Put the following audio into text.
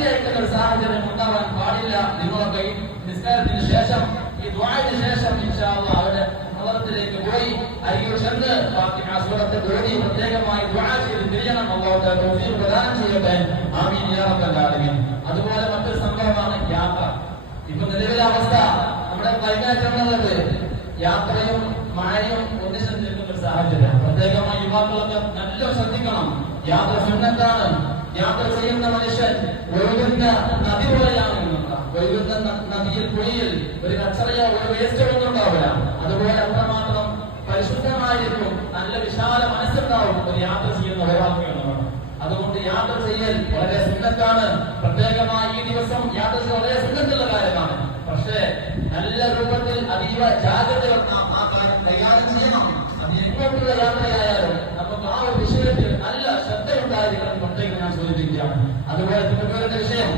അയക്കുന്ന ഒരു സാഹചര്യം ഉണ്ടാവാൻ പാടില്ല. നിങ്ങളൊക്കെ ഈ നിസ്കാരത്തിന് ശേഷം, ഈ ദുആഇന് ശേഷം ഇൻഷാ അല്ലാഹ് അവരുടെ നഗരത്തിലേക്ക് പോയി അരികിൽ ചെന്ന് ഫാത്തിഹ സൂറത്ത് ഓതി പ്രത്യേകമായി ദുആ ചെയ്ത് തിരിയണം. അല്ലാഹു തആല തൗഫീഖ് പ്രദാനം ചെയ്യട്ടെ. ആമീൻ യാ റബ്ബൽ ആലമീൻ. അതുപോലെ മറ്റൊരു സംഭവമാണ് യാത്ര. ഇപ്പൊ നിലവിലെ അവസ്ഥ നമ്മുടെ ക്ലൈമറ്റ് എന്നുള്ളത് യാത്രയും മഴയും ഒന്നിച്ചു നിൽക്കുന്ന ഒരു സാഹചര്യം. പ്രത്യേകമായി യുവാക്കളൊക്കെ നല്ല ശ്രദ്ധിക്കണം. യാത്ര സുന്നത്താണ്. യാത്ര ചെയ്യുന്ന മനുഷ്യൻ ഒഴുകുന്ന നദി പോലെയാണ്. ഒഴുകുന്ന നദിയിൽ കുഴിയിൽ ഒരു കച്ചറയോ ഒരു വേസ്റ്റോ ഒന്നും ഉണ്ടാവില്ല. അതുപോലെ അത്രമാത്രം പരിശുദ്ധമായിരിക്കും, നല്ല വിശാല മനസ്സുണ്ടാവും ഒരു യാത്ര ചെയ്യുന്ന ഒരാൾക്ക് എന്നുള്ളത്. അതുകൊണ്ട് യാത്ര ചെയ്യൽ വളരെ സുന്നത്താണ്. പ്രത്യേകമായി ഈ ദിവസം യാത്ര ചെയ്യൽ വളരെ സുന്നത്തുള്ള കാര്യമാണ്. പക്ഷേ നല്ല രൂപത്തിൽ അതീവ ജാഗ്രത ആ കാര്യം കൈകാര്യം ചെയ്യണം. അത് എങ്ങോട്ടുള്ള യാത്രയായാലും നമുക്ക് ആ ഒരു വിഷയത്തിൽ നല്ല ശ്രദ്ധ ഉണ്ടായിരിക്കണം. പ്രത്യേകം ഞാൻ സൂചിപ്പിക്കുകയാണ്. അതുപോലെ തിരുവനന്തപുരത്തെ വിഷയം